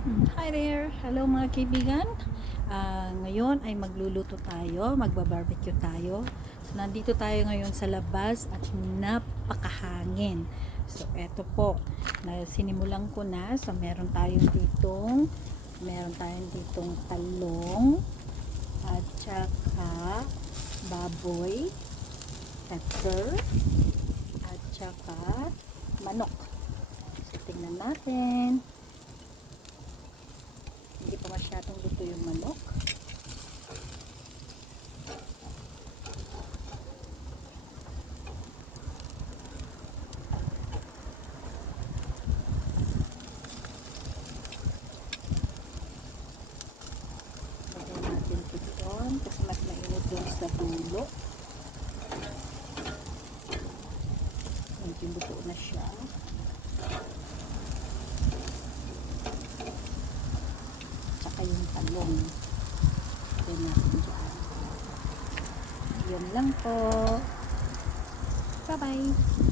Hi there! Hello mga kaibigan. Ngayon ay magluluto tayo, magba-barbecue tayo. So, nandito tayo ngayon sa labas at napakahangin. So eto po, sinimulan ko na. So meron tayong ditong talong at saka baboy, pepper at saka manok. So tingnan natin. Hindi pa masyadong luto yung manok. Lagyan natin ito doon kasi mas mainit doon sa dulo. Medyo luto na siya. Tsaka yung talong. Lagyan natin dyan. Yun lang po. Bye-bye!